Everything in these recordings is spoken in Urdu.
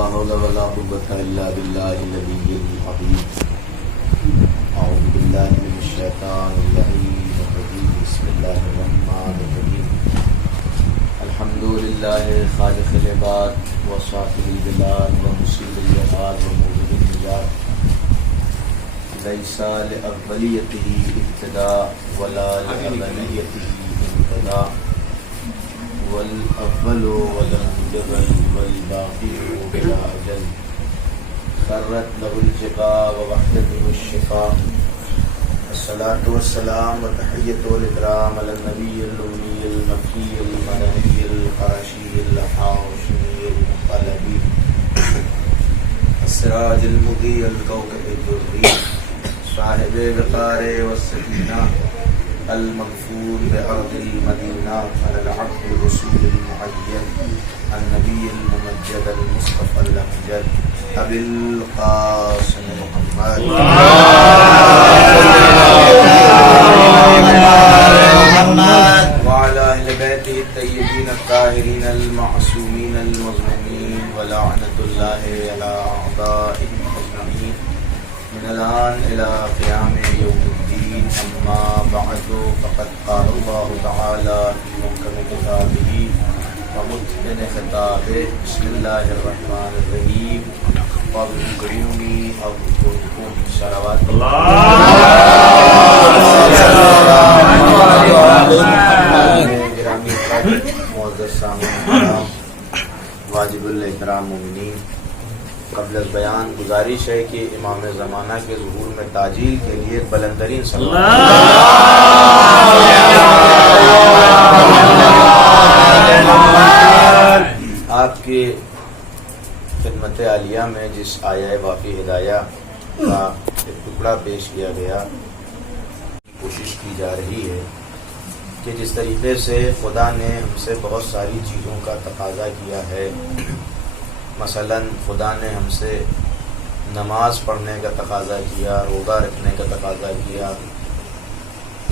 لا حول ولا قوة إلا بالله العلي العظيم. أعوذ بالله من الشيطان اللعين الرجيم. بسم الله الرحمن الرحيم. الحمد لله خالق العباد وصاحب البلاد ومصيب الجهاد وموجب النجات. ليس لأوليته ابتداء ولا لأوليته انتداء. والأول ولم يبل والباقي بلا أجل. خرت له الجبال ووحدته الشفاء. الصلاة والسلام والتحية والإكرام على النبي الأمي المكي المدني القرشي الحاشمي المطلبي السراج المضيء الكوكب الدري صاحب الوقار والسكينة المغفور بأرض المدينة على العبد الرسول المعين النبي الممجد المصطفى الأمجد أبي القاسم محمد وعلى أهل بيته الطيبين الطاهرين المعصومين المظلومين ولعنة الله على أعدائهم أجمعين من الآن إلى قيام يوم الدين. أما بعد فقد قال الله تعالى في محكم كتابه ومتقن خطابه. بسم الله الرحمن الرحيم. فاذكروني أذكركم. صلوات معزز سامعین واجب الاحترام مومنین، قبل از بیان گزارش ہے کہ امام زمانہ کے ظہور میں تعجیل کے لیے بلندرین صلوات آپ کی خدمت عالیہ میں جس آیہ وافی ہدایہ کا ایک ٹکڑا پیش کیا گیا، کوشش کی جا رہی ہے کہ جس طریقے سے خدا نے ہم سے بہت ساری چیزوں کا تقاضا کیا ہے. مثلا خدا نے ہم سے نماز پڑھنے کا تقاضا کیا، روزہ رکھنے کا تقاضا کیا،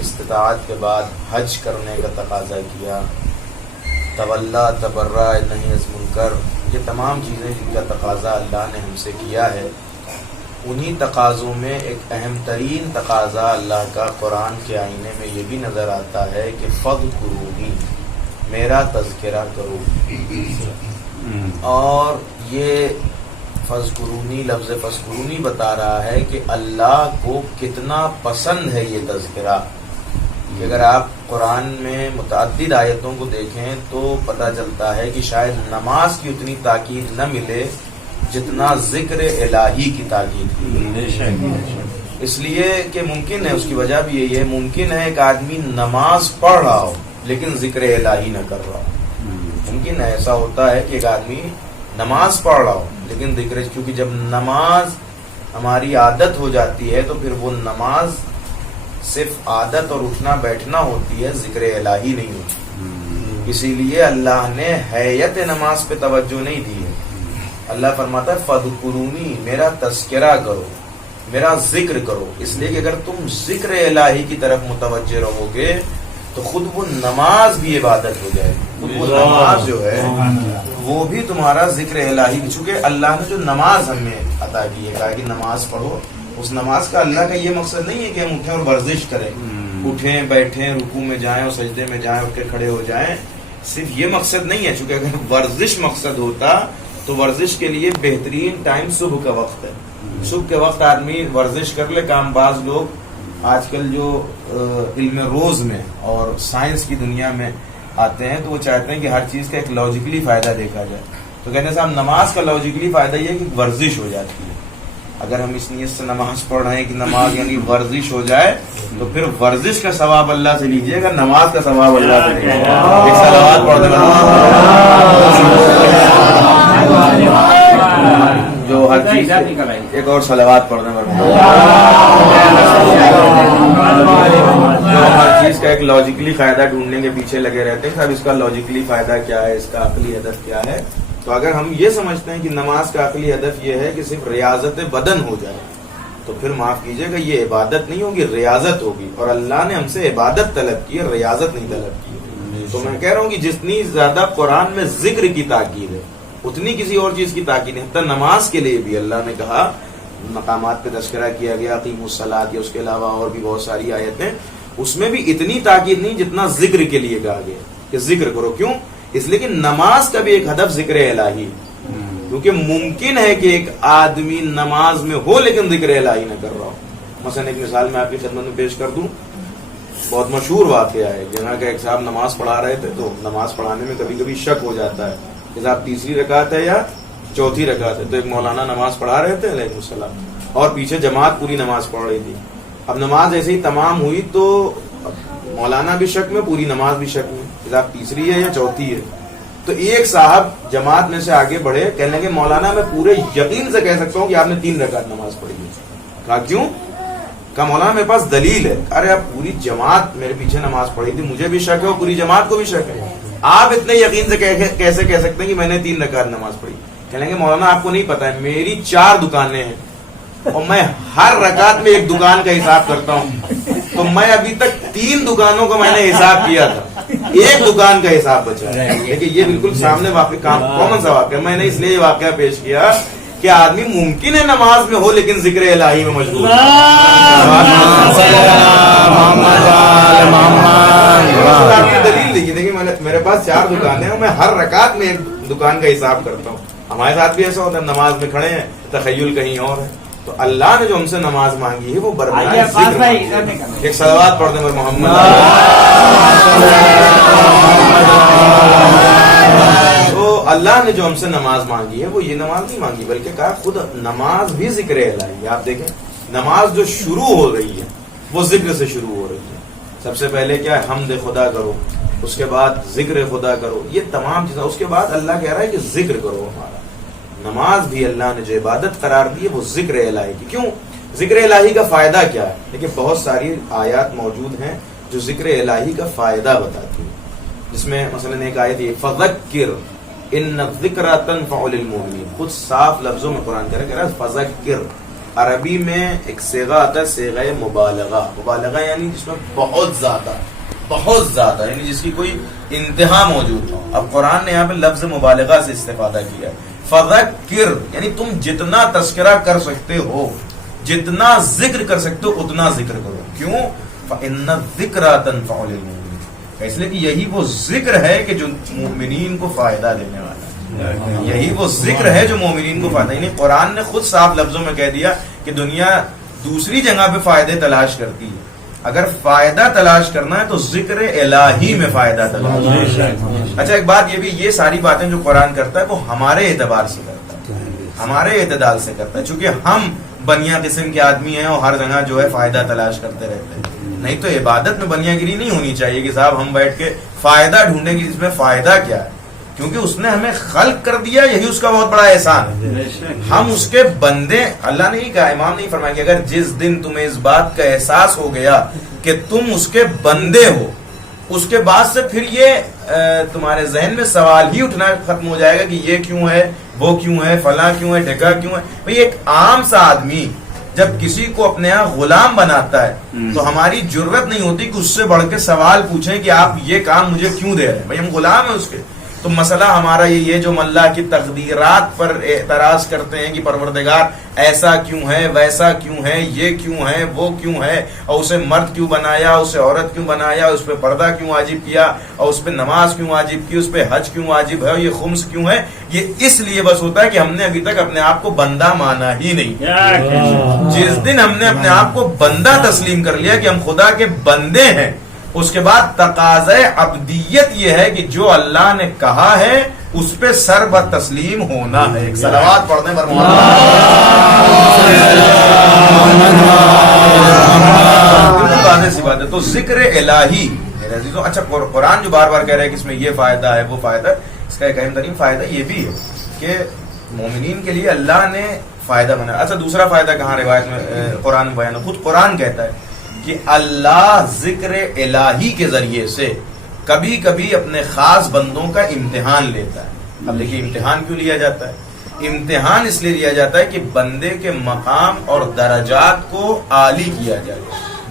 استطاعت کے بعد حج کرنے کا تقاضا کیا، تولا تبرع نہی از منکر، یہ تمام چیزیں جن کا تقاضا اللہ نے ہم سے کیا ہے. انہی تقاضوں میں ایک اہم ترین تقاضا اللہ کا قرآن کے آئینے میں یہ بھی نظر آتا ہے کہ فاذکرونی، میرا تذکرہ کرو. اور یہ فاذکرونی، لفظ فاذکرونی بتا رہا ہے کہ اللہ کو کتنا پسند ہے یہ تذکرہ. اگر آپ قرآن میں متعدد آیتوں کو دیکھیں تو پتہ چلتا ہے کہ شاید نماز کی اتنی تاکید نہ ملے جتنا ذکر الہی کی تاکید کی. اس لیے کہ ممکن ہے، اس کی وجہ بھی یہی ہے، ممکن ہے ایک آدمی نماز پڑھ رہا ہو لیکن ذکر الہی نہ کر رہا ہو. ممکن ہے، ایسا ہوتا ہے کہ ایک آدمی نماز پڑھ رہا ہو لیکن ذکر، کیونکہ جب نماز ہماری عادت ہو جاتی ہے تو پھر وہ نماز صرف عادت اور اٹھنا بیٹھنا ہوتی ہے، ذکر الہی نہیں ہوتی. اسی لیے اللہ نے حیت نماز پہ توجہ نہیں دی ہے. اللہ فرماتا ہے فاذکرونی، میرا تذکرہ کرو، میرا ذکر کرو. اس لیے کہ اگر تم ذکر الہی کی طرف متوجہ رہو گے تو خود وہ نماز بھی عبادت ہو جائے گی. خود وہ نماز جو ہے وہ بھی تمہارا ذکر الہی، چونکہ اللہ نے جو نماز ہمیں عطا کی ہے، کہا کہ نماز پڑھو. اس نماز کا اللہ کا یہ مقصد نہیں ہے کہ ہم اٹھیں اور ورزش کریں، اٹھیں بیٹھیں، رکوع میں جائیں اور سجدے میں جائیں، اٹھ کے کھڑے ہو جائیں. صرف یہ مقصد نہیں ہے، چونکہ اگر ورزش مقصد ہوتا تو ورزش کے لیے بہترین ٹائم صبح کا وقت ہے. صبح کے وقت آدمی ورزش کر لے. کام باز لوگ آج کل جو علم روز میں اور سائنس کی دنیا میں آتے ہیں تو وہ چاہتے ہیں کہ ہر چیز کا ایک لاجیکلی فائدہ دیکھا جائے. تو کہنے صاحب نماز کا لاجیکلی فائدہ یہ ہے کہ ورزش ہو جاتی ہے. اگر ہم اس نیت سے نماز پڑھ رہے ہیں کہ نماز یعنی ورزش ہو جائے تو پھر ورزش کا ثواب اللہ سے لیجیے گا، نماز کا ثواب اللہ سے لیجیے گا. ایک صلوات پڑھ دیں جو ہر چیز، ایک اور صلوات پڑھ دیں جو ہر چیز کا ایک لاجیکلی فائدہ ڈھونڈنے کے پیچھے لگے رہتے ہیں. صاحب اس کا لاجیکلی فائدہ کیا ہے، اس کا عقلی ہدف کیا ہے؟ تو اگر ہم یہ سمجھتے ہیں کہ نماز کا عقلی ہدف یہ ہے کہ صرف ریاضت بدن ہو جائے تو پھر معاف کیجیے گا یہ عبادت نہیں ہوگی، ریاضت ہوگی. اور اللہ نے ہم سے عبادت طلب کی ہے، ریاضت نہیں طلب کی. تو میں کہہ رہا ہوں کہ جتنی زیادہ قرآن میں ذکر کی تاکید ہے اتنی کسی اور چیز کی تاکید نہیں. حتیٰ نماز کے لیے بھی اللہ نے کہا, مقامات پہ تذکرہ کیا گیا اقیموا الصلاۃ, یا اس کے علاوہ اور بھی بہت ساری آیتیں, اس میں بھی اتنی تاکید نہیں جتنا ذکر کے لیے کہا گیا کہ ذکر کرو. کیوں؟ اس لیے کہ نماز کا بھی ایک ہدف ذکر الہی, کیونکہ ممکن ہے کہ ایک آدمی نماز میں ہو لیکن ذکر الہی نہ کر رہا ہو. مثلا ایک مثال میں آپ کی خدمت میں پیش کر دوں, بہت مشہور واقعہ ہے. جہاں کا ایک صاحب نماز پڑھا رہے تھے, تو نماز پڑھانے میں کبھی کبھی شک ہو جاتا ہے کہ صاحب تیسری رکعت ہے یا چوتھی رکعت ہے. تو ایک مولانا نماز پڑھا رہے تھے علیہ السلام, اور پیچھے جماعت پوری نماز پڑھ رہی تھی. اب نماز ایسے ہی تمام ہوئی تو مولانا بھی شک میں, پوری نماز بھی شک میں, کہ صاحب تیسری ہے یا چوتھی ہے. تو ایک صاحب جماعت میں سے آگے بڑھے, کہنے لگے مولانا میں پورے یقین سے کہہ سکتا ہوں کہ آپ نے 3 رکعت نماز پڑھی ہے. کہا کیوں؟ کہا مولانا میرے پاس دلیل ہے. ارے آپ پوری جماعت میرے پیچھے نماز پڑھی تھی, مجھے بھی شک ہے اور پوری جماعت کو بھی شک ہے, آپ اتنے یقین سے کیسے کہہ سکتے ہیں کہ میں نے 3 رکعت نماز پڑھی؟ کہنے لگے مولانا آپ کو نہیں پتا ہے, میری 4 دکانیں ہیں اور میں ہر رکعت میں ایک دکان کا حساب کرتا ہوں. تو میں ابھی تک 3 دکانوں کا میں نے حساب کیا تھا, ایک دکان کا حساب بچا. لیکن یہ بالکل سامنے واقع کامن سا واقعہ, میں نے اس لیے یہ واقعہ پیش کیا کہ آدمی ممکن ہے نماز میں ہو لیکن ذکر الہی میں مشغول. آپ کی دلیل دیکھیے, دیکھیے میرے پاس 4 دکانیں ہیں, میں ہر رکعت میں ایک دکان کا حساب کرتا ہوں. ہمارے ساتھ بھی ایسا ہوتا ہے, نماز میں کھڑے ہیں تخیل کہیں اور ہے. تو اللہ نے جو ہم سے نماز مانگی ہے وہ برمائے ذکر. ایک صلوات پڑھ دیں پر محمد. تو اللہ نے جو ہم سے نماز مانگی ہے وہ یہ نماز نہیں مانگی, بلکہ کہا خود نماز بھی ذکر الہی ہے. آپ دیکھیں نماز جو شروع ہو رہی ہے وہ ذکر سے شروع ہو رہی ہے. سب سے پہلے کیا ہے, حمد خدا کرو, اس کے بعد ذکر خدا کرو, یہ تمام چیزیں. اس کے بعد اللہ کہہ رہا ہے کہ ذکر کرو. ہمارا نماز بھی اللہ نے جو عبادت قرار دی ہے وہ ذکر الہی کی. کیوں؟ ذکر الہی کا فائدہ کیا ہے؟ دیکھیں بہت ساری آیات موجود ہیں جو ذکر الہی کا فائدہ بتاتی ہیں, جس میں مثلا ایک آیت یہ فذکر ان الذکر تنفع للمؤمنین. خود صاف لفظوں میں قرآن کہہ رہا ہے فذکر. عربی میں ایک صیغہ آتا ہے صیغہ مبالغہ. مبالغہ یعنی جس میں بہت زیادہ یعنی جس کی کوئی انتہا موجود ہو. اب قرآن نے یہاں پہ لفظ مبالغہ سے استفادہ کیا ہے. فذکر یعنی تم جتنا تذکرہ کر سکتے ہو, جتنا ذکر کر سکتے ہو اتنا ذکر کرو. کیوں؟ فإن الذکر تنفع للمؤمنین, اس لیے کہ یہی وہ ذکر ہے کہ جو مومنین کو فائدہ دینے والا ہے. یہی وہ ذکر ہے جو مومنین کو فائدہ. یعنی قرآن نے خود صاف لفظوں میں کہہ دیا کہ دنیا دوسری جگہ پہ فائدے تلاش کرتی ہے, اگر فائدہ تلاش کرنا ہے تو ذکر الہی میں فائدہ تلاش. اچھا ایک بات یہ بھی, یہ ساری باتیں جو قرآن کرتا ہے وہ ہمارے اعتبار سے کرتا ہے, ہمارے اعتدال سے کرتا ہے, چونکہ ہم بنیا قسم کے آدمی ہیں اور ہر جگہ جو ہے فائدہ تلاش کرتے رہتے ہیں. نہیں تو عبادت میں بنیا گیری نہیں ہونی چاہیے کہ صاحب ہم بیٹھ کے فائدہ ڈھونڈیں گے, اس میں فائدہ کیا ہے, کیونکہ اس نے ہمیں خلق کر دیا, یہی اس کا بہت بڑا احسان ہے. ہم اس کے بندے. اللہ نے ہی کہا, امام نہیں فرمایا کہ اگر جس دن تمہیں اس بات کا احساس ہو گیا کہ تم اس کے بندے ہو, اس کے بعد سے پھر یہ تمہارے ذہن میں سوال ہی اٹھنا ختم ہو جائے گا کہ یہ کیوں ہے, وہ کیوں ہے, فلاں کیوں ہے, ڈھکا کیوں ہے. بھئی ایک عام سا آدمی جب کسی کو اپنے یہاں غلام بناتا ہے تو ہماری جرت نہیں ہوتی کہ اس سے بڑھ کے سوال پوچھیں کہ آپ یہ کام مجھے کیوں دے رہے ہیں, بھئی ہم غلام ہیں اس کے. تو مسئلہ ہمارا یہ جو اللہ کی تقدیرات پر اعتراض کرتے ہیں کہ پروردگار ایسا کیوں ہے, ویسا کیوں ہے, یہ کیوں ہے, وہ کیوں ہے, اور اسے مرد کیوں بنایا, اسے عورت کیوں بنایا, اس پہ پردہ کیوں واجب کیا, اور اس پہ نماز کیوں واجب کی, اس پہ حج کیوں واجب ہے, یہ خمس کیوں ہے, یہ اس لیے بس ہوتا ہے کہ ہم نے ابھی تک اپنے آپ کو بندہ مانا ہی نہیں. جس دن ہم نے اپنے آپ کو بندہ تسلیم کر لیا کہ ہم خدا کے بندے ہیں, اس کے بعد تقاضۂ عبدیت یہ ہے کہ جو اللہ نے کہا ہے اس پہ سر بر تسلیم ہونا ہے. ایک صلوات پڑھنے پر واضح سی بات ہے. تو ذکر الہی میرے عزیزوں, اچھا قرآن جو بار بار کہہ رہا ہے کہ اس میں یہ فائدہ ہے وہ فائدہ, اس کا ایک اہم ترین فائدہ یہ بھی ہے کہ مومنین کے لیے اللہ نے فائدہ بنایا. اچھا دوسرا فائدہ کہاں روایت میں قرآن میں بیان ہے, خود قرآن کہتا ہے کہ اللہ ذکر الہی کے ذریعے سے کبھی کبھی اپنے خاص بندوں کا امتحان لیتا ہے. اب دیکھیے امتحان کیوں لیا جاتا ہے؟ امتحان اس لیے لیا جاتا ہے کہ بندے کے مقام اور درجات کو عالی کیا جائے,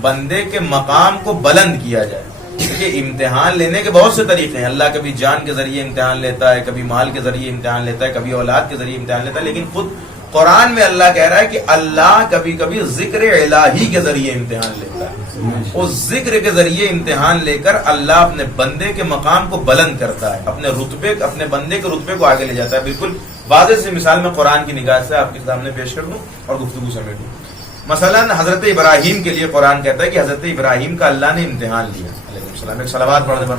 بندے کے مقام کو بلند کیا جائے. کہ امتحان لینے کے بہت سے طریقے ہیں. اللہ کبھی جان کے ذریعے امتحان لیتا ہے, کبھی مال کے ذریعے امتحان لیتا ہے, کبھی اولاد کے ذریعے امتحان لیتا ہے, لیکن خود قرآن میں اللہ کہہ رہا ہے کہ اللہ کبھی کبھی ذکر الہی کے ذریعے امتحان لیتا ہے. اس ذکر کے ذریعے امتحان لے کر اللہ اپنے بندے کے مقام کو بلند کرتا ہے, اپنے بندے کے رتبے کو آگے لے جاتا ہے. بالکل واضح سی مثال میں قرآن کی نگاہ سے آپ کے سامنے پیش کر دوں اور گفتگو سمیٹوں. مثلا حضرت ابراہیم کے لیے قرآن کہتا ہے کہ حضرت ابراہیم کا اللہ نے امتحان لیا. علیکم السلام. ایک صلوات پڑھنے پر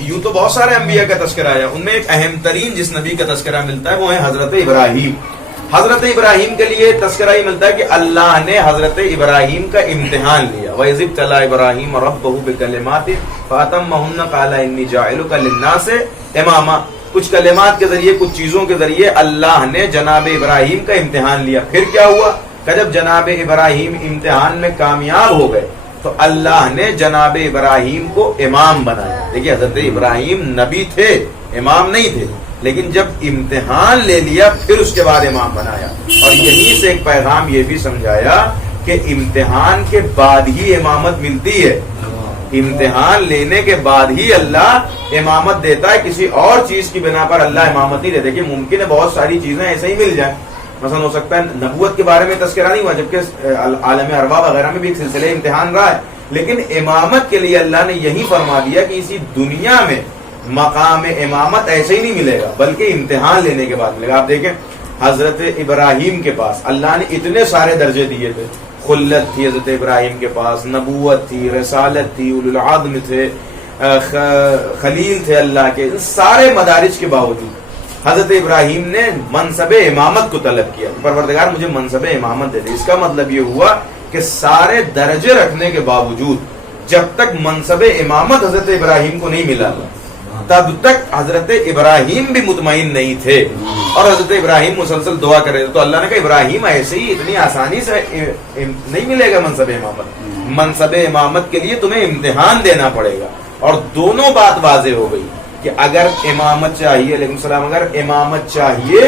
یوں تو بہت سارے انبیاء کا تذکرہ ہے, ان میں ایک اہم ترین جس نبی کا تذکرہ ملتا ہے وہ ہے حضرت ابراہیم. حضرت ابراہیم کے لیے تذکرہ ہی ملتا ہے کہ اللہ نے حضرت ابراہیم کا امتحان لیا. وَإِذِ ابْتَلَىٰ إِبْرَاهِيمَ رَبُّهُ بِكَلِمَاتٍ فَأَتَمَّهُنَّ قَالَ إِنِّي جَاعِلُكَ لِلنَّاسِ إِمَامًا. کچھ کلمات کے ذریعے, کچھ چیزوں کے ذریعے اللہ نے جناب ابراہیم کا امتحان لیا. پھر کیا ہوا کہ جب جناب ابراہیم امتحان میں کامیاب ہو گئے تو اللہ نے جناب ابراہیم کو امام بنایا. دیکھیے حضرت ابراہیم نبی تھے, امام نہیں تھے, لیکن جب امتحان لے لیا پھر اس کے بعد امام بنایا. اور یہیں سے ایک پیغام یہ بھی سمجھایا کہ امتحان کے بعد ہی امامت ملتی ہے. امتحان لینے کے بعد ہی اللہ امامت دیتا ہے, کسی اور چیز کی بنا پر اللہ امامت نہیں دیتا. کہ ممکن ہے بہت ساری چیزیں ایسے ہی مل جائیں, مثلا ہو سکتا ہے نبوت کے بارے میں تذکرہ نہیں ہوا جبکہ عالم ارواح وغیرہ میں بھی ایک سلسلہ امتحان رہا ہے, لیکن امامت کے لیے اللہ نے یہی فرما دیا کہ اسی دنیا میں مقام امامت ایسے ہی نہیں ملے گا بلکہ امتحان لینے کے بعد ملے گا. آپ دیکھیں حضرت ابراہیم کے پاس اللہ نے اتنے سارے درجے دیے تھے. خلت تھی حضرت ابراہیم کے پاس, نبوت تھی, رسالت تھی, اولو العزم تھے, خلیل تھے اللہ کے. سارے مدارج کے باوجود حضرت ابراہیم نے منصب امامت کو طلب کیا. پروردگار مجھے منصب امامت دے دے. اس کا مطلب یہ ہوا کہ سارے درجے رکھنے کے باوجود جب تک منصب امامت حضرت ابراہیم کو نہیں ملا تب تک حضرت ابراہیم بھی مطمئن نہیں تھے, اور حضرت ابراہیم مسلسل دعا کر رہے تھے. تو اللہ نے کہا ابراہیم ایسے ہی اتنی آسانی سے نہیں ملے گا منصب امامت. منصب امامت کے لیے تمہیں امتحان دینا پڑے گا. اور دونوں بات واضح ہو گئی کہ اگر امامت چاہیے, علیکم السلام, اگر امامت چاہیے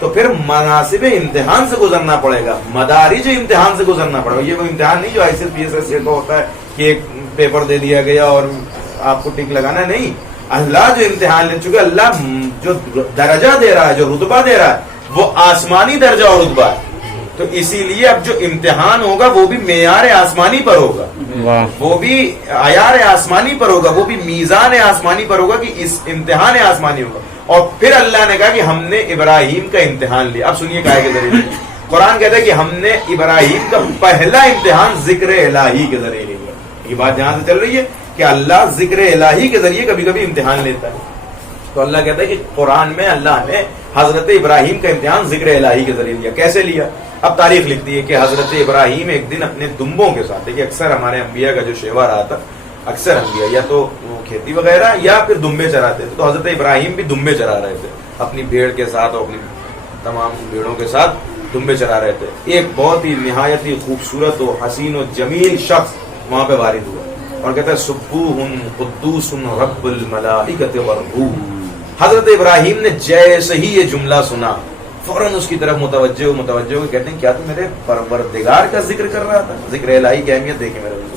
تو پھر مناسب امتحان سے گزرنا پڑے گا, مدارج امتحان سے گزرنا پڑے گا. یہ کوئی امتحان نہیں جو S S P S S کا ہوتا ہے کہ ایک پیپر دے دیا گیا اور آپ کو ٹک لگانا. نہیں, اللہ جو امتحان لے چکے, اللہ جو درجہ دے رہا ہے, جو رتبہ دے رہا ہے وہ آسمانی درجہ اور رتبہ ہے. تو اسی لیے اب جو امتحان ہوگا وہ بھی معیار آسمانی پر ہوگا, وہ بھی عیار آسمانی پر ہوگا, وہ بھی میزان آسمانی پر ہوگا کہ اس امتحان آسمانی ہوگا. اور پھر اللہ نے کہا کہ ہم نے ابراہیم کا امتحان لیا. اب سنیے کہا کے ذریعے قرآن کہتا ہے کہ ہم نے ابراہیم کا پہلا امتحان ذکر الہی کے ذریعے لیا. یہ بات جہاں سے چل رہی ہے کہ اللہ ذکر الہی کے ذریعے کبھی کبھی امتحان لیتا ہے. تو اللہ کہتا ہے کہ قرآن میں اللہ نے حضرت ابراہیم کا امتحان ذکر الہی کے ذریعے لیا. کیسے لیا؟ اب تاریخ لکھتی ہے کہ حضرت ابراہیم ایک دن اپنے دمبوں کے ساتھ, کہ اکثر ہمارے انبیاء کا جو شیوا رہا تھا, اکثر انبیاء یا تو کھیتی وغیرہ یا پھر دمبے چراتے تھے. تو حضرت ابراہیم بھی دمبے چرا رہے تھے اپنی بھیڑ کے ساتھ, اور اپنی تمام بھیڑوں کے ساتھ دمبے چرا رہے تھے. ایک بہت ہی نہایت ہی خوبصورت و حسین و جمیل شخص وہاں پہ وارد ہوا اور کہتا ہے سبوح قدوس رب الملائکۃ والروح. حضرت ابراہیم نے جیسے ہی یہ جملہ سنا فوراً اس کی طرف متوجہ ہو کہتے ہیں کیا تو میرے پروردگار کا ذکر کر رہا تھا؟ ذکر الہی کی اہمیت دیکھیں میرے بھائی.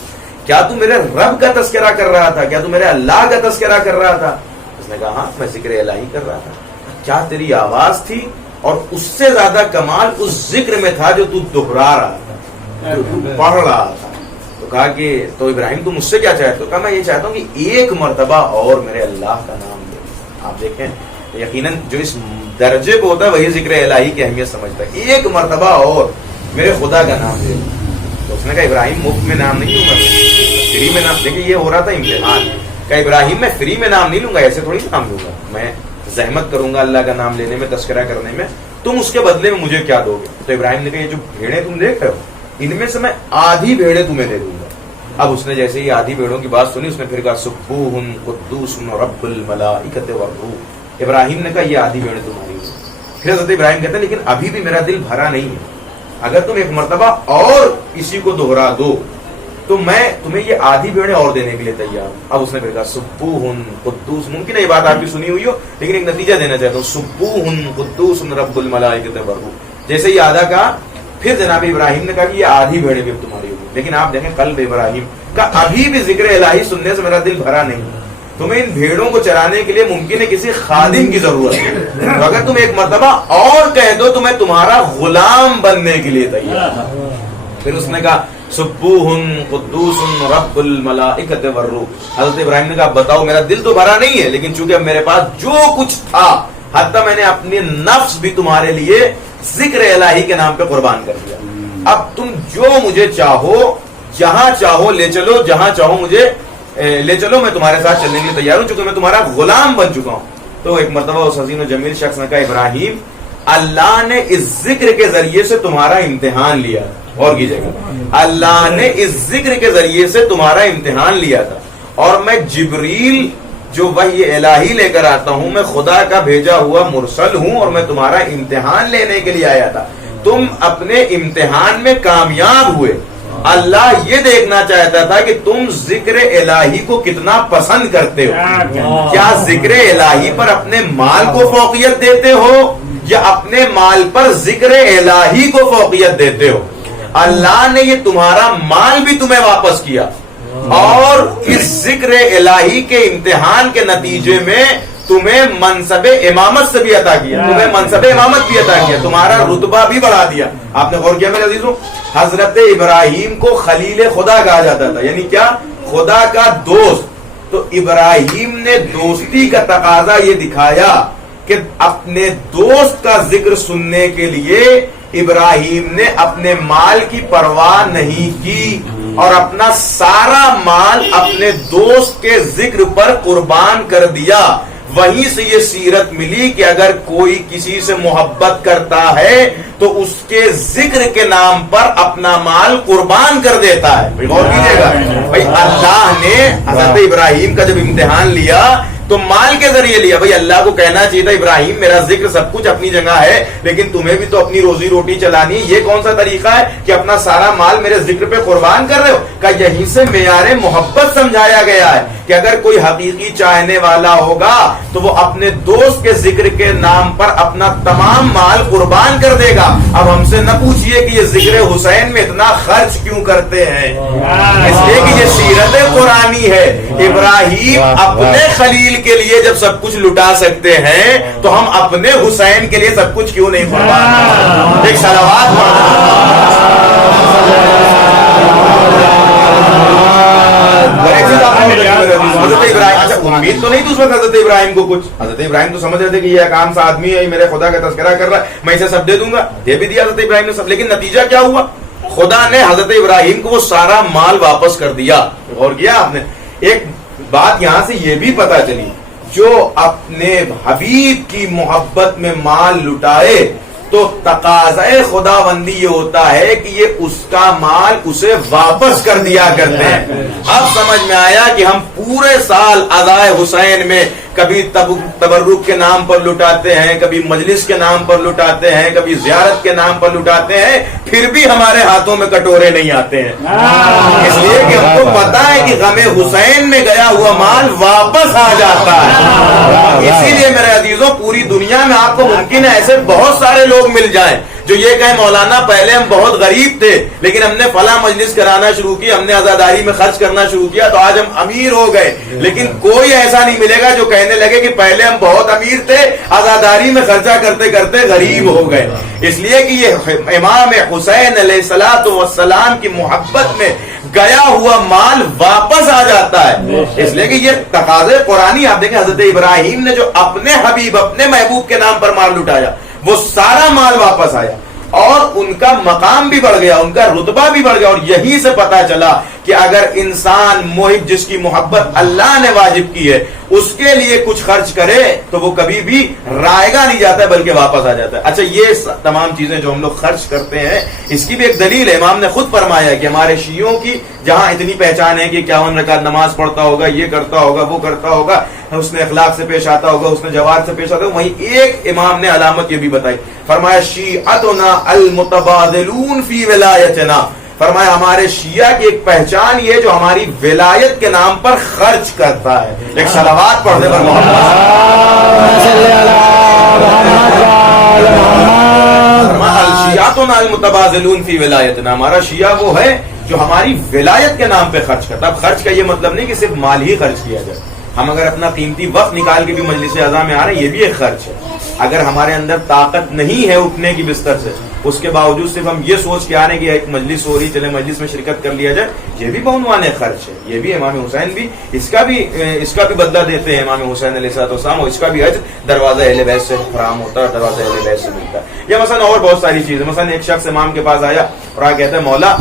کیا تو میرے رب کا تذکرہ کر رہا تھا؟ کیا تو میرے اللہ کا تذکرہ کر رہا تھا؟ اس نے کہا ہاں میں ذکر الہی کر رہا تھا. کیا تیری آواز تھی؟ اور اس سے زیادہ کمال اس ذکر میں تھا جو تو دہرا رہا تھا, جو تو پڑھ رہا تھا. تو کہا کہ تو ابراہیم تم مجھ سے کیا چاہتے ہو؟ کہا میں یہ چاہتا ہوں کہ ایک مرتبہ اور میرے اللہ کا نام دے. آپ دیکھیں یقیناً جو اس درجے کو ہوتا ہے وہی ذکر الہی کی اہمیت سمجھتا ہے. ایک مرتبہ اور میرے خدا کا نام دے. تو اس نے کہا ابراہیم مفت میں نام نہیں لوں گا, فری میں نام. دیکھیں یہ ہو رہا تھا امتحان. کہا ابراہیم میں فری میں نام نہیں لوں گا, ایسے تھوڑی نام لوں گا, میں زحمت کروں گا اللہ کا نام لینے میں, تذکرہ کرنے میں, تم اس کے بدلے میں مجھے کیا دو گے؟ تو ابراہیم نے کہا یہ جو بھیڑیں تم دیکھ رہے ہو ان میں سے میں آدھی بھیڑیں تمہیں دے دوں گا. اب اس نے جیسے ہی آدھی بھیڑوں کی بات سنی اس نے پھر کہا سبوح قدوس رب الملائکۃ والروح. ابراہیم نے کہا یہ آدھی بھیڑیں تمہاری. پھر حضرت ابراہیم کہتے ہیں لیکن ابھی بھی میرا دل بھرا نہیں ہے, اگر تم ایک مرتبہ اور اسی کو دوہرا دو تو میں تمہیں یہ آدھی بھیڑیں اور دینے کے لیے تیار ہوں. اب اس نے پھر کہا سبوح قدوس. ممکن ہے یہ بات آپ کی سنی ہوئی ہو لیکن ایک نتیجہ دینا چاہتا ہوں. سبوح قدوس رب الملائکۃ والروح. جیسے ہی آدھا کہا پھر جناب ابراہیم نے کہا کہ یہ آدھی بھیڑیں بھی اب تمہاری ہوگی. لیکن آپ دیکھیں قلب ابراہیم کا ابھی بھی ذکر الہی سننے سے میرا دل بھرا نہیں. تمہیں ان بھیڑوں کو چرانے کے لیے ممکن ہے کسی خادم کی ضرورت ہے, تو اگر تم ایک مرتبہ اور کہہ دو تو میں تمہارا غلام بننے کے لیے تیار. پھر اس نے کہا سبوح قدوس رب الملائکۃ والروح. حضرت ابراہیم نے کہا بتاؤ, میرا دل تو بھرا نہیں ہے, لیکن چونکہ اب میرے پاس جو کچھ تھا حتیٰ میں نے اپنی نفس بھی تمہارے لیے ذکر الہی کے نام پہ قربان کر دیا. اب تم جو مجھے چاہو جہاں چاہو لے چلو, جہاں چاہو مجھے لے چلو, میں تمہارے ساتھ چلنے کے لیے تیار ہوں چونکہ میں تمہارا غلام بن چکا ہوں. تو ایک مرتبہ اس حسین و جمیل شخص نے کہا ابراہیم اللہ نے اس ذکر کے ذریعے سے تمہارا امتحان لیا تھا. اور کی جگہ اللہ نے اس ذکر کے ذریعے سے تمہارا امتحان لیا تھا, اور میں جبریل جو وحی الہی لے کر آتا ہوں, میں خدا کا بھیجا ہوا مرسل ہوں, اور میں تمہارا امتحان لینے کے لیے آیا تھا. تم اپنے امتحان میں کامیاب ہوئے. اللہ یہ دیکھنا چاہتا تھا کہ تم ذکر الہی کو کتنا پسند کرتے ہو. کیا ذکر الہی پر اپنے مال کو فوقیت دیتے ہو یا اپنے مال پر ذکر الہی کو فوقیت دیتے ہو؟ اللہ نے یہ تمہارا مال بھی تمہیں واپس کیا, اور اس ذکر الہی کے امتحان کے نتیجے میں تمہیں منصب امامت سے بھی عطا کیا, تمہیں منصب امامت بھی عطا کیا, تمہارا رتبہ بھی بڑھا دیا. آپ نے غور کیا میرے عزیزوں؟ حضرت ابراہیم کو خلیل خدا کہا جاتا تھا, یعنی کیا, خدا کا دوست. تو ابراہیم نے دوستی کا تقاضا یہ دکھایا کہ اپنے دوست کا ذکر سننے کے لیے ابراہیم نے اپنے مال کی پرواہ نہیں کی, اور اپنا سارا مال اپنے دوست کے ذکر پر قربان کر دیا. وہیں سے یہ سیرت ملی کہ اگر کوئی کسی سے محبت کرتا ہے تو اس کے ذکر کے نام پر اپنا مال قربان کر دیتا ہے. غور کیجیے گا بھائی, اللہ نے حضرت ابراہیم کا جب امتحان لیا تو مال کے ذریعے لیا. بھائی اللہ کو کہنا چاہیے تھا ابراہیم میرا ذکر سب کچھ اپنی جگہ ہے, لیکن تمہیں بھی تو اپنی روزی روٹی چلانی, یہ کون سا طریقہ ہے کہ اپنا سارا مال میرے ذکر پہ قربان کر رہے ہو؟ کہ یہیں سے معیار محبت سمجھایا گیا ہے کہ اگر کوئی حقیقی چاہنے والا ہوگا تو وہ اپنے دوست کے ذکر کے نام پر اپنا تمام مال قربان کر دے گا. اب ہم سے نہ پوچھئے کہ یہ ذکر حسین میں اتنا خرچ کیوں کرتے ہیں, اس لیے کہ یہ سیرت قرآنی ہے. ابراہیم اپنے خلیل کے لیے جب سب کچھ لٹا سکتے ہیں تو ہم اپنے حسین کے لیے سب کچھ کیوں نہیں قربان؟ ایک صلوات حضرت ابراہیم. اچھا امید تو نہیں تھی اس وقت حضرت ابراہیم کو کچھ, حضرت ابراہیم تو سمجھ رہے تھے کہ یہ کام سا آدمی ہے, میرے خدا کا تذکرہ کر رہا ہے, میں اسے سب دے دوں گا. دے بھی دیا حضرت ابراہیم نے سب, لیکن نتیجہ کیا ہوا؟ خدا نے حضرت ابراہیم کو وہ سارا مال واپس کر دیا. غور کیا آپ نے؟ ایک بات یہاں سے یہ بھی پتا چلی, جو اپنے حبیب کی محبت میں مال لٹائے تو تقاضۂ خداوندی یہ ہوتا ہے کہ یہ اس کا مال اسے واپس کر دیا کرتے ہیں. اب سمجھ میں آیا کہ ہم پورے سال ادائے حسین میں کبھی تبرک کے نام پر لٹاتے ہیں, کبھی مجلس کے نام پر لٹاتے ہیں, کبھی زیارت کے نام پر لٹاتے ہیں, پھر بھی ہمارے ہاتھوں میں کٹورے نہیں آتے ہیں. اس لیے کہ ہم کو پتا ہے کہ غم حسین میں گیا ہوا مال واپس آ جاتا ہے. اسی لیے میرے عزیزوں, پوری دنیا میں آپ کو ممکن ہے ایسے بہت سارے لوگ مل جائیں جو یہ کہیں مولانا پہلے ہم بہت غریب تھے لیکن ہم نے فلاں مجلس کرانا شروع کی, ہم نے عزاداری میں خرچ کرنا شروع کیا تو آج ہم امیر ہو گئے. لیکن کوئی ایسا نہیں ملے گا جو کہنے لگے کہ پہلے ہم بہت امیر تھے, عزاداری میں خرچہ کرتے کرتے غریب ہو گئے. اس لیے کہ یہ امام حسین علیہ الصلوۃ والسلام کی محبت میں گیا ہوا مال واپس آ جاتا ہے. اس لیے کہ یہ تقاضے قرآنی. آپ دیکھیں حضرت ابراہیم نے جو اپنے حبیب اپنے محبوب کے نام پر مال لٹایا وہ سارا مال واپس آیا, اور ان کا مقام بھی بڑھ گیا, ان کا رتبہ بھی بڑھ گیا. اور یہیں سے پتا چلا کہ اگر انسان محب جس کی محبت اللہ نے واجب کی ہے اس کے لیے کچھ خرچ کرے تو وہ کبھی بھی رائے گا نہیں جاتا ہے بلکہ واپس آ جاتا ہے. اچھا یہ تمام چیزیں جو ہم لوگ خرچ کرتے ہیں اس کی بھی ایک دلیل ہے. امام نے خود فرمایا کہ ہمارے شیعوں کی جہاں اتنی پہچان ہے کہ 51 رکعت نماز پڑھتا ہوگا, یہ کرتا ہوگا, وہ کرتا ہوگا, حسن اخلاق سے پیش آتا ہوگا, حسن جواد سے پیش آتا ہوگا, وہیں ایک امام نے علامت یہ بھی بتائی. فرمایا شیعتنا المتبادلون فی ولایتنا, فرمایا ہمارے شیعہ کی ایک پہچان یہ جو ہماری ولایت کے نام پر خرچ کرتا ہے. ایک صلوات پڑھنے پر شیعتنا المتبادلون فی ولایتنا، ہمارا شیعہ وہ ہے جو ہماری ولایت کے نام پہ خرچ کرتا ہے. اب خرچ کا یہ مطلب نہیں کہ صرف مال ہی خرچ کیا جائے، ہم اگر اپنا قیمتی وقت نکال کے بھی مجلس اعضاء میں آ رہے ہیں یہ بھی ایک خرچ ہے. اگر ہمارے اندر طاقت نہیں ہے اٹھنے کی بستر سے، اس کے باوجود صرف ہم یہ سوچ کے آ رہے ہیں کہ ایک مجلس ہو رہی چلے مجلس میں شرکت کر لیا جائے، یہ بھی بعنوان خرچ ہے. یہ بھی امام حسین بھی اس کا بھی بدلہ دیتے ہیں امام حسین علیہ السلام، اور اس کا بھی اجر دروازہ اہل بیت سے فراہم ہوتا ہے، دروازہ اہل بیت سے ملتا ہے. یا مثلا اور بہت ساری چیزیں، مثلا ایک شخص امام کے پاس آیا اور کہتا ہے مولا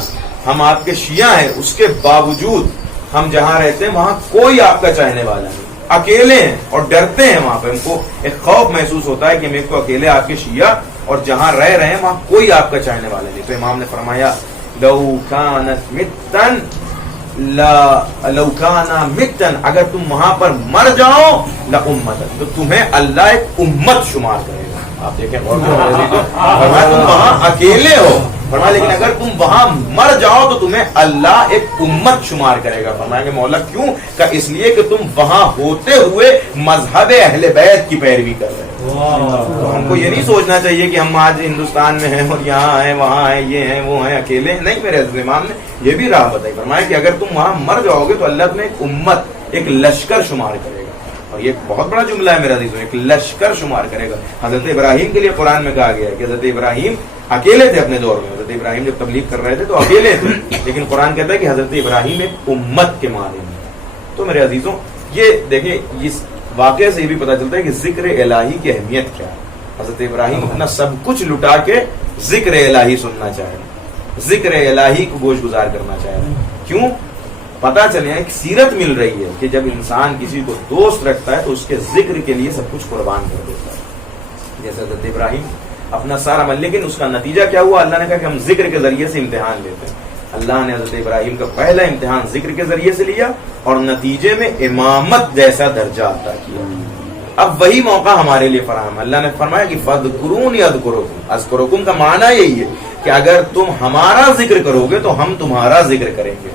ہم آپ کے شیعہ ہیں، اس کے باوجود ہم جہاں رہتے ہیں وہاں کوئی آپ کا چاہنے والا نہیں، اکیلے ہیں اور ڈرتے ہیں. وہاں پہ ہم کو ایک خوف محسوس ہوتا ہے کہ میرے کو اکیلے آپ کے شیعہ اور جہاں رہ رہے ہیں وہاں کوئی آپ کا چاہنے والا نہیں. تو امام نے فرمایا لو کانت متن لو کانا متن، اگر تم وہاں پر مر جاؤ لامتن، تو تمہیں اللہ ایک امت شمار کرے گا. آپ دیکھیں فرمایا تم وہاں اکیلے ہو، فرمایا لیکن اگر تم وہاں مر جاؤ تو تمہیں اللہ ایک امت شمار کرے گا. فرمایا کہ مولا کیوں؟ کہ اس لیے کہ تم وہاں ہوتے ہوئے مذہب اہل بیت کی پیروی کر رہے ہو. تو ہم کو یہ نہیں سوچنا چاہیے کہ ہم آج ہندوستان میں ہیں اور یہاں ہیں وہاں ہیں یہ ہیں وہ ہیں اکیلے. نہیں، میرے امام نے یہ بھی راہ بتائی. فرمایا کہ اگر تم وہاں مر جاؤ گے تو اللہ تمہیں ایک امت، ایک لشکر شمار کرے گا. اور یہ بہت بڑا جملہ ہے میرا عزیزو، ایک لشکر شمار کرے گا. حضرت ابراہیم کے لیے قرآن میں کہا گیا ہے کہ حضرت ابراہیم اکیلے تھے اپنے دور میں. حضرت ابراہیم جب تبلیغ کر رہے تھے تو اکیلے تھے، لیکن قرآن کہتا ہے کہ حضرت ابراہیم ایک امت کے مانند ہیں. تو میرے عزیزوں یہ دیکھیں، اس واقعے سے یہ بھی پتا چلتا ہے کہ ذکر الہی کی اہمیت کیا ہے. حضرت ابراہیم اپنا سب کچھ لٹا کے ذکر الہی سننا چاہ رہے، ذکر الہی کو گوش گزار کرنا چاہ رہے. کیوں؟ پتا چلے ایک سیرت مل رہی ہے کہ جب انسان کسی کو دوست رکھتا ہے تو اس کے ذکر کے لیے سب کچھ قربان کر دیتا ہے. جیسے حضرت ابراہیم اپنا سارا عمل، لیکن اس کا نتیجہ کیا ہوا؟ اللہ نے کہا کہ ہم ذکر کے ذریعے سے امتحان لیتے ہیں. اللہ نے حضرت ابراہیم کا پہلا امتحان ذکر کے ذریعے سے لیا اور نتیجے میں امامت جیسا درجہ عطا کیا. اب وہی موقع ہمارے لیے فراہم. اللہ نے فرمایا کہ فَاذْكُرُونِي أَذْكُرُكُمْ، اذکرکم کا معنی یہی ہے کہ اگر تم ہمارا ذکر کرو گے تو ہم تمہارا ذکر کریں گے.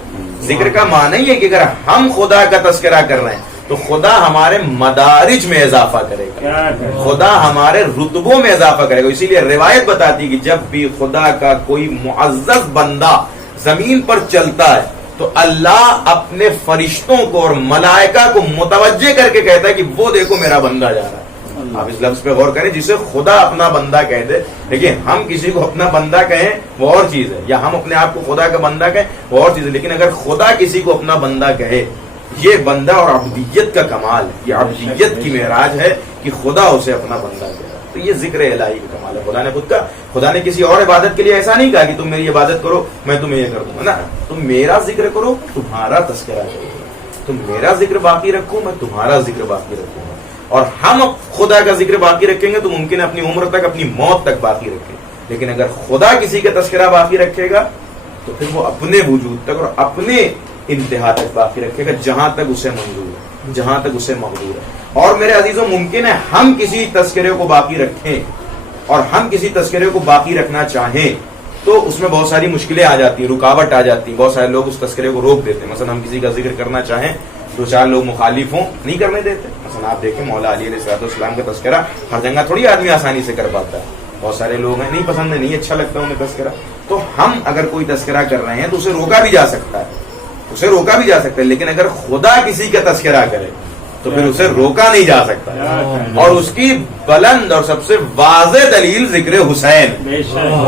ذکر کا معنی یہ ہے کہ اگر ہم خدا کا تذکرہ کر رہے ہیں تو خدا ہمارے مدارج میں اضافہ کرے گا، خدا ہمارے رتبوں میں اضافہ کرے گا. اسی لیے روایت بتاتی ہے کہ جب بھی خدا کا کوئی معزز بندہ زمین پر چلتا ہے تو اللہ اپنے فرشتوں کو اور ملائکہ کو متوجہ کر کے کہتا ہے کہ وہ دیکھو میرا بندہ جا رہا ہے. آپ اس لفظ پہ غور کریں، جسے خدا اپنا بندہ کہہ دے. دیکھیں ہم کسی کو اپنا بندہ کہیں وہ اور چیز ہے، یا ہم اپنے آپ کو خدا کا بندہ کہیں وہ اور چیز ہے، لیکن اگر خدا کسی کو اپنا بندہ کہے یہ بندہ اور عبدیت کا کمال ہے، یہ عبدیت کی معراج ہے کہ خدا اسے اپنا بندہ کہے. تو یہ ذکر الہی کا کمال ہے. خدا نے خود کا، خدا نے کسی اور عبادت کے لیے ایسا نہیں کہا کہ تم میری عبادت کرو میں تمہیں یہ کر دوں گا نا، تم میرا ذکر کرو تمہارا تذکرہ کرو، تم میرا ذکر باقی رکھو میں تمہارا ذکر باقی رکھوں گا. اور ہم خدا کا ذکر باقی رکھیں گے تو ممکن ہے اپنی عمر تک اپنی موت تک باقی رکھیں، لیکن اگر خدا کسی کا تذکرہ باقی رکھے گا تو پھر وہ اپنے وجود تک اور اپنے انتہا تک باقی رکھے گا، جہاں تک اسے منظور ہے، جہاں تک اسے مقدور ہے. اور میرے عزیزوں ممکن ہے ہم کسی تذکرے کو باقی رکھیں اور ہم کسی تذکرے کو باقی رکھنا چاہیں تو اس میں بہت ساری مشکلیں آ جاتی ہیں، رکاوٹ آ جاتی ہے. بہت سارے لوگ اس تذکرے کو روک دیتے ہیں. مثلا ہم کسی کا ذکر کرنا چاہیں، دو چار لوگ مخالف ہوں نہیں کرنے دیتے. مثلا آپ دیکھیں مولا علی علیہ السلام کا تذکرہ ہر جگہ تھوڑی آدمی آسانی سے کر پاتا ہے. بہت سارے لوگ ہیں نہیں پسند ہے، نہیں اچھا لگتا انہیں تذکرہ. تو ہم اگر کوئی تذکرہ کر رہے ہیں تو اسے روکا بھی جا سکتا ہے، اسے روکا بھی جا سکتا ہے. لیکن اگر خدا کسی کا تذکرہ کرے تو پھر اسے روکا نہیں جا سکتا. اور اس کی بلند اور سب سے واضح دلیل ذکر حسین.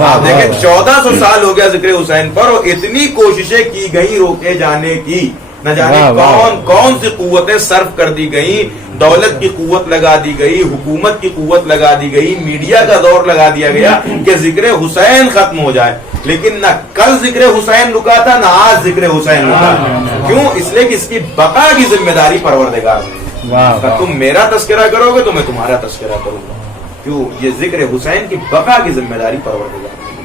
آپ دیکھیں 1400 سال ہو گیا ذکر حسین پر اور اتنی کوششیں کی گئی روکے جانے کی، نہ جانے کون کون سی قوتیں صرف کر دی گئی، دولت کی قوت لگا دی گئی، حکومت کی قوت لگا دی گئی، میڈیا کا دور لگا دیا گیا کہ ذکر حسین ختم ہو جائے. لیکن نہ کل ذکر حسین رکا تھا نہ آج ذکر حسین رکا. کیوں؟ اس لیے کہ اس کی بقا کی ذمہ داری پروردگار نے. تم میرا تذکرہ کرو گے تو میں تمہارا تذکرہ کروں گا. کیوں؟ یہ ذکر حسین کی بقا کی ذمہ داری پروردگار نے.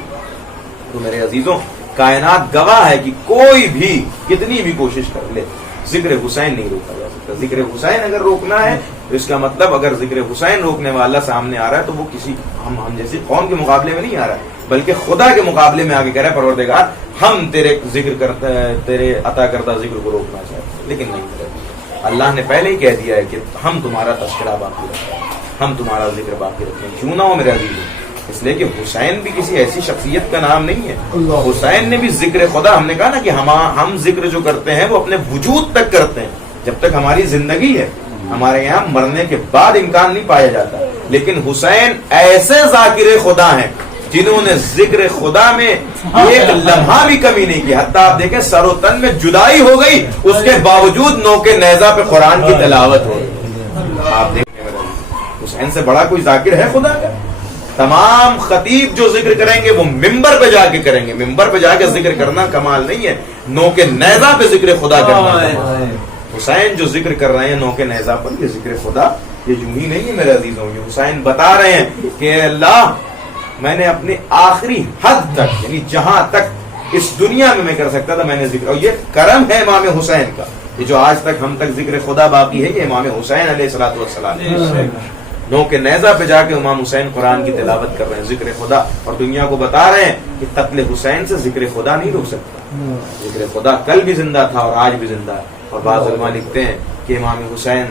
تو میرے عزیزوں کائنات گواہ ہے کہ کوئی بھی کتنی بھی کوشش کر لے ذکر حسین نہیں روکا جا سکتا. ذکر حسین اگر روکنا ہے تو اس کا مطلب اگر ذکر حسین روکنے والا سامنے آ رہا ہے تو وہ کسی ہم جیسی قوم کے مقابلے میں نہیں آ رہا ہے، بلکہ خدا کے مقابلے میں آگے کہہ رہا ہے پروردگار ہم تیرے ذکر کرتا ہے، تیرے عطا کردہ ذکر کو روکنا چاہتے ہیں لیکن نہیں کرتے. اللہ نے پہلے ہی کہہ دیا ہے کہ ہم تمہارا تذکرہ باقی رکھیں، ہم تمہارا ذکر باقی رکھیں. کیوں نہ ہو میرے عزیز اس لیے کہ حسین بھی کسی ایسی شخصیت کا نام نہیں ہے. حسین نے بھی ذکر خدا، ہم نے کہا نا کہ ہم ذکر جو کرتے ہیں وہ اپنے وجود تک کرتے ہیں، جب تک ہماری زندگی ہے. ہمارے یہاں مرنے کے بعد امکان نہیں پایا جاتا. لیکن حسین ایسے ذاکر خدا ہیں جنہوں نے ذکر خدا میں ایک لمحہ بھی کمی نہیں کی. حتیٰ آپ دیکھیں سر و تن میں جدائی ہو گئی، اس کے باوجود نوک نیزہ پہ قرآن کی تلاوت ہو گئی. آپ دیکھیں حسین سے بڑا کوئی ذاکر ہے خدا کا؟ تمام خطیب جو ذکر کریں گے وہ ممبر پہ جا کے کریں گے. ممبر پہ جا کے ذکر کرنا کمال نہیں ہے، نوک نیزہ پہ ذکر خدا کرنا ہے. حسین جو ذکر کر رہے ہیں نوک نیزہ پر، یہ ذکر خدا یہ یوں ہی نہیں ہے میرے عزیزوں. یہ حسین بتا رہے ہیں کہ اے اللہ، میں نے اپنے آخری حد تک، یعنی جہاں تک اس دنیا میں کر سکتا تھا میں نے ذکر. اور یہ کرم ہے امام حسین کا، یہ جو آج تک ہم تک ذکر خدا باقی ہے، یہ امام حسین علیہ الصلوۃ والسلام. نوک نیزہ پہ جا کے امام حسین قرآن کی تلاوت کر رہے ہیں، ذکر خدا، اور دنیا کو بتا رہے ہیں کہ قتل حسین سے ذکر خدا نہیں رک سکتا. ذکر خدا کل بھی زندہ تھا اور آج بھی زندہ ہے. اور بعض علماء لکھتے ہیں کہ امام حسین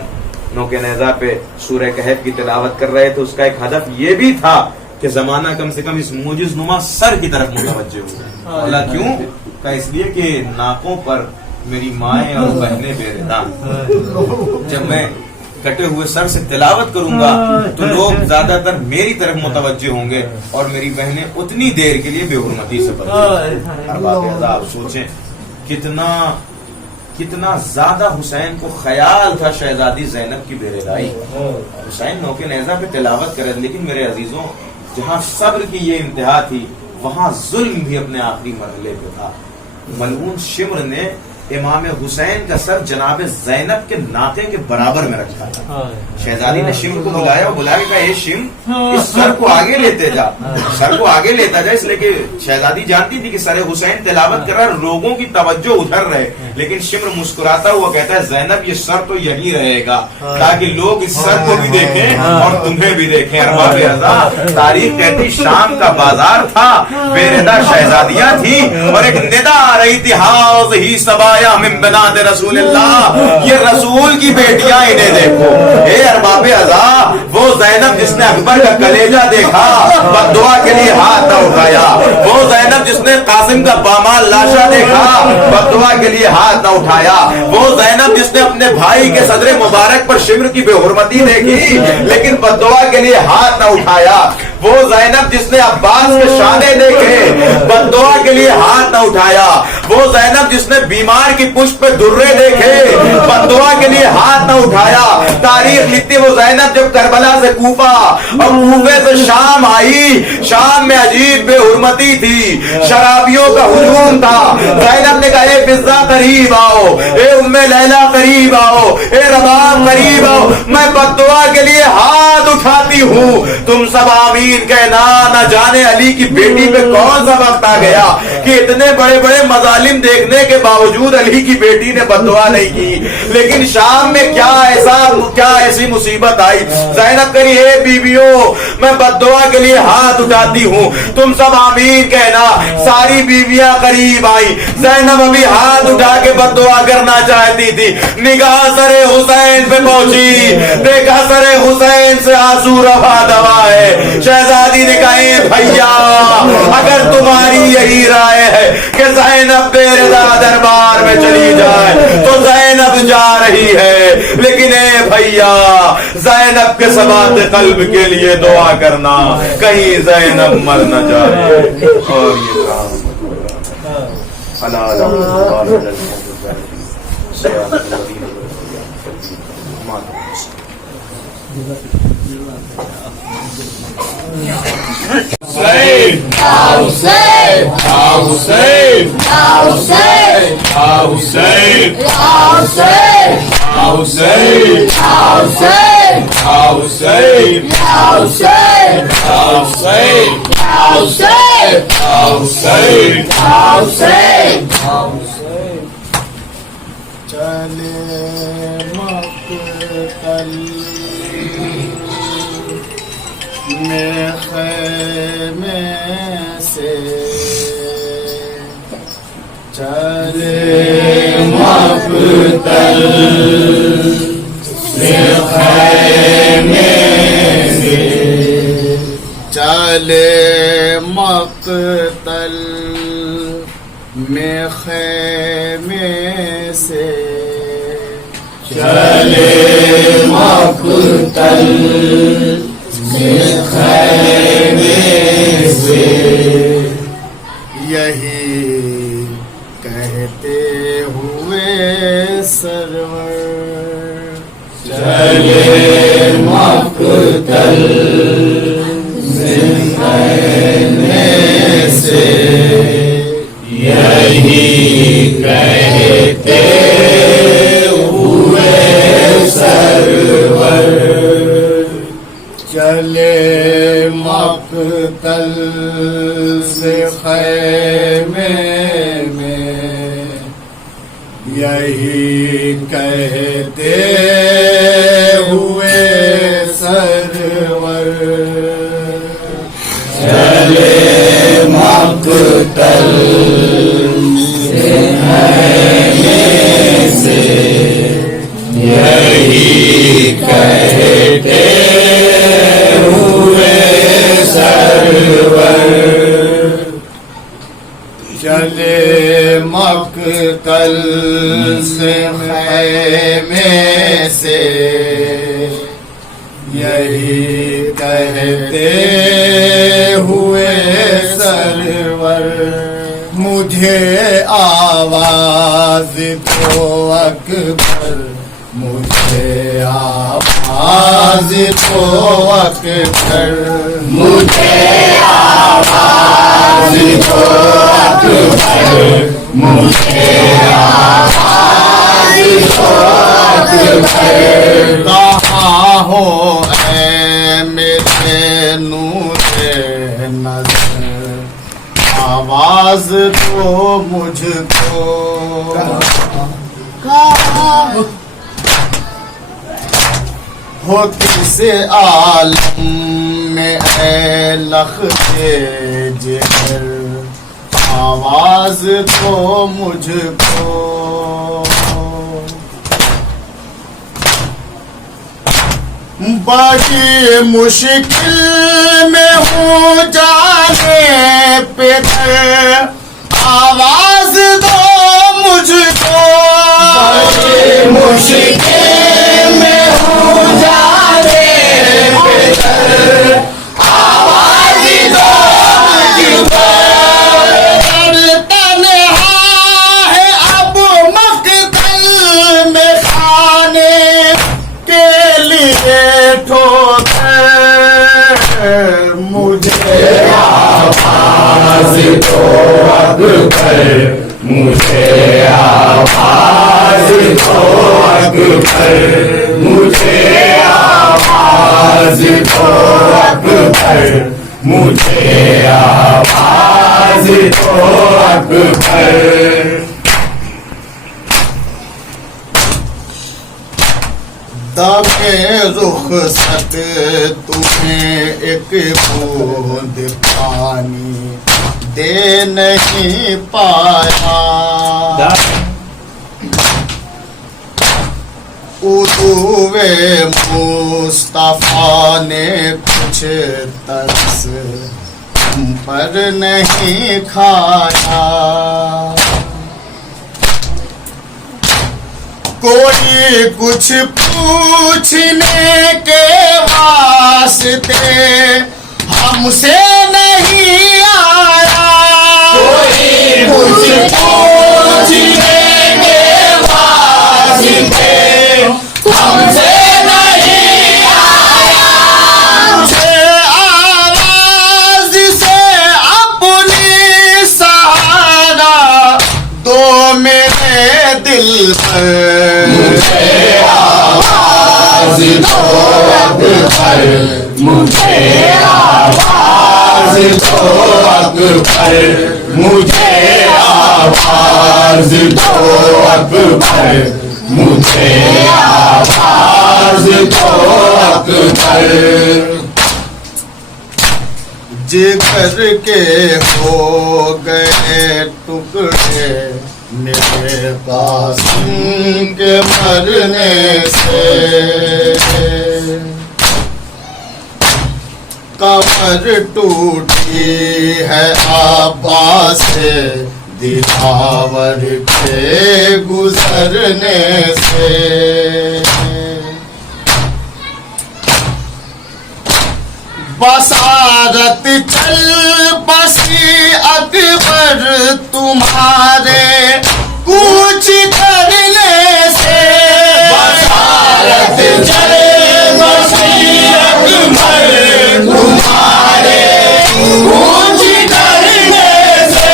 نوک نیزہ پہ سورہ کہف کی تلاوت کر رہے تھے، اس کا ایک ہدف یہ بھی تھا کہ زمانہ کم سے کم اس موجز نما سر کی طرف متوجہ ہو. اللہ کیوں؟ کہ اس لیے کہ ناکوں پر میری مائیں اور بہنیں بے ردا، جب میں کٹے ہوئے سر سے تلاوت کروں گا تو لوگ زیادہ تر میری طرف متوجہ ہوں گے اور میری بہنیں اتنی دیر کے لیے بے حرمتی سے بچیں. آپ سوچیں کتنا زیادہ حسین کو خیال تھا شہزادی زینب کی بے رضائی. حسین نوک نیزہ پہ تلاوت کرے، لیکن میرے عزیزوں جہاں صبر کی یہ انتہا تھی وہاں ظلم بھی اپنے آخری مرحلے پہ تھا. ملعون شمر نے امام حسین کا سر جناب زینب کے ناکے کے برابر میں رکھا تھا. شہزادی نے شمر کو بلایا اور بلایا کہ اے شمر، اس سر کو آگے لیتے جا، سر کو آگے لیتا جا. اس لیے کہ شہزادی جانتی تھی کہ سر حسین تلاوت کر رہا ہے، لوگوں کی توجہ ادھر رہے. لیکن شمر مسکراتا ہوا کہتا ہے زینب یہ سر تو یہی رہے گا تاکہ لوگ اس سر کو بھی دیکھیں اور تمہیں بھی دیکھیں. ارباب رضا، تاریخ کہتی شام کا بازار تھا، بے ردا شہزادیاں تھی اور ایک ندا آ رہی تھی، حاض ہی سبا من بنات رسول اللہ، یہ رسول کی بیٹیاں انہیں دیکھو. اے ارباب ازا، وہ زینب جس نے اکبر کا کلیجہ دیکھا بد دعا کے لیے ہاتھ نہ اٹھایا، وہ زینب جس نے قاسم کا پامال لاشا دیکھا بد دعا کے لیے ہاتھ نہ اٹھایا، وہ زینب جس نے اپنے بھائی کے صدر مبارک پر شمر کی بے حرمتی دیکھی لیکن بد دعا کے لیے ہاتھ نہ اٹھایا، وہ زینب جس نے عباس کے شانے دیکھے بد دعا کے لیے ہاتھ نہ اٹھایا، وہ زینب جس نے بیمار کی پشت پہ درے دیکھے بد دعا کے لیے ہاتھ نہ اٹھایا. تاریخ لکھتی وہ زینب جب کربلا سے کوفہ اور کوفے سے شام آئی، شام میں عجیب بے حرمتی تھی، شرابیوں کا ہجوم تھا. زینب نے کہا اے فضہ قریب آؤ، اے ام لیلہ قریب آؤ، اے رباب قریب آؤ، میں بد دعا کے لیے ہاتھ اٹھاتی ہوں، تم سب آمین کہنا. نہ جانے علی کی بیٹی پہ کون سا وقت آ گیا کہ اتنے بڑے بڑے مظالم دیکھنے کے باوجود علی کی بیٹی نے بد دعا نہیں کی. لیکن شام میں کیا ایسی مصیبت آئی. زینب کہی اے بیویوں، میں بد دعا کے لیے ہاتھ اٹھاتی ہوں، تم سب آمین کہنا. ساری بیویاں قریب آئی. زینب ابھی ہاتھ اٹھا کے بد دعا کرنا چاہتی تھی، نگاہ سر حسین پہ پہنچی، دیکھا سر حسین سے آنسو روا دوا ہے. شہزادی نے کہا اے بھیا، اگر تمہاری یہی رائے ہے کہ زینب بے رضا دربار میں چلی جائے تو زینب جا رہی ہے، لیکن اے بھیا زینب کے ثبات قلب کے لیے دعا کرنا، کہیں زینب مر نہ جائے. اور یہ کام Hussein, Hussein, Hussein, Hussein, Hussein, Hussein, Hussein, Hussein, Hussein, Hussein, Hussein, Hussein, Hussein, Hussein, Hussein. چلے مقتل میں خیمے سے، چلے مقتل میں خیمے سے، چلے خیمے سے چلے مقتل خیمے سے یہی کہتے ہوئے سرور چلے مقتل خیمے سے یہی کہتے ہوئے سرور چلے مقتل سے خیمے میں یہی کہتے ہوئے سرور چلے مقتل سے یہی کہتے ہوئے سرور چلے مقتل سے خیمے سے یہی کہتے ہوئے سرور مجھے آواز تو اکبر مجھے آواز تو اکبر مجھے آواز تو اکبر مجھے آواز تو اکبر کہاں ہو اے میرے نور نظر آواز تو مجھ کو ہو کس عالم میں اے لخت جگر آواز تو مجھ کو بڑی مشکل میں ہوں جانے پہ آواز دو مجھ کو بڑی مشکل میں ہوں جانے پہ آواز دو مجھ کو تنہا ہے اب مقتل میں کھانے کے لیے ٹھوکر مجھے آواز تو اکبر مجھے آواز تو اکبر مجھے آواز تو اکبر مجھے آواز تو اکبر دبے رخصت تمہیں ایک بوند پانی دے نہیں پایا ادوے مصطفیٰ نے کچھ ترس تم پر نہیں کھایا کوئی کچھ پوچھنے کے واسطے ہم سے نہیں آیا کوئی کچھ پوچھنے کے واسطے ہم سے نہیں آیا مجھے آواز سے اپنی سہارا دو میرے دل پر مجھے آواز تو اکبر مجھے آواز تو اکبر مجھے آواز تو اکبر مجھے آواز تو اکبر جگر کے ہو گئے ٹکڑے میرے قاسم کے مرنے سے قبر ٹوٹی ہے عباس سے دلاور کے گزرنے سے بصارت چل بسی اکبر تمہارے کوچ کرنے سے بصارت چل بسی اکبر تمہارے کوچ کرنے سے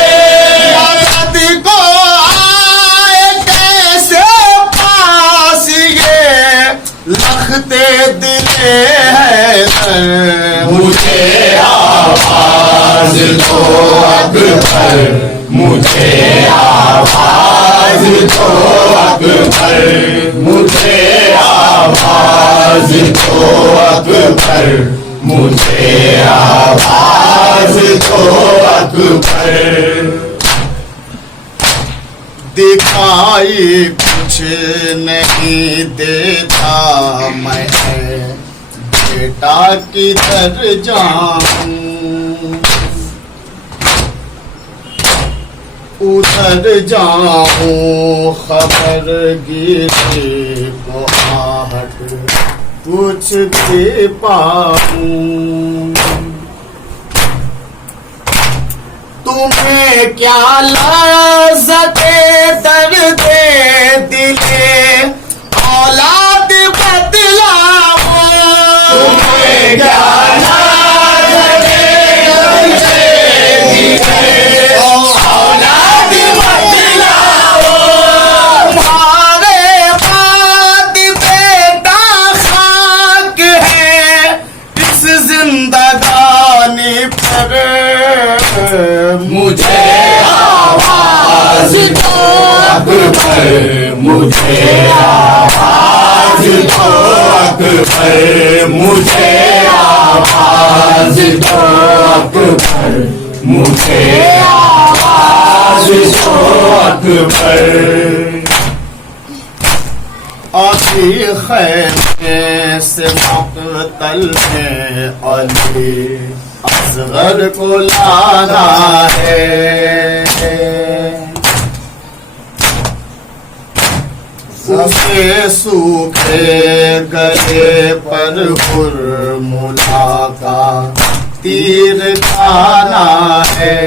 مدد کو آئے کیسے پاس یہ لختے دلے ہے مجھے آواز دو اکبر مجھے آواز دو اکبر مجھے آواز دو اکبر مجھے آواز دو اکبر دکھائی کچھ نہیں دیتا میں بیٹا کدھر جاؤں ادھر جاؤں خبر گیری کو آہٹ کچھ بھی پاؤں تمہیں کیا لذت درد دلے اولاد بدلاؤں تمہیں کیا لذت درد دلے اولاد بدلاؤ تمہارے بعد بیٹا خاک ہے اس زندگانی پر مجھے آواز دو اکبر مجھے آواز دو اکبر مجھے آواز دو اکبر مجھے آواز دو اکبر ابھی خیمے سے مقتل میں علی اصغر کو لانا ہے اسے سوکھے گلے پر حرملا کا تیر کھانا ہے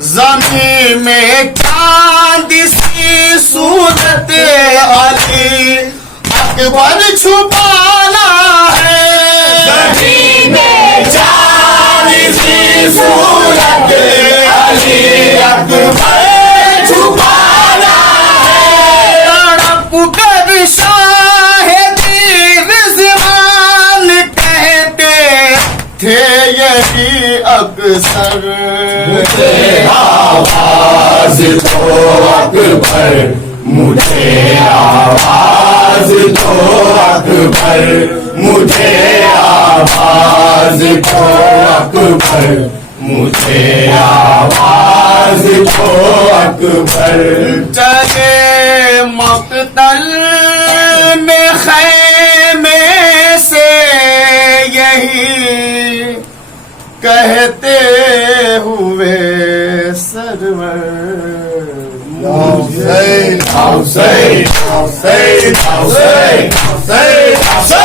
زمین میں چاند سی صورت علی اکبر چھپانا ہے زمین میں چاند سی صورت علی اکبر چھپانا ہے تڑپ کر شاہدی رضوان کہتے تھے یہی اکثر مجھے آواز دو اکبر مجھے آواز دو اکبر مجھے آواز دو اکبر مجھے آواز دو اکبر چلے مقتل میں خیمے سے یہی کہتے ہوئے سرور حسین حسین حسین حسین حسین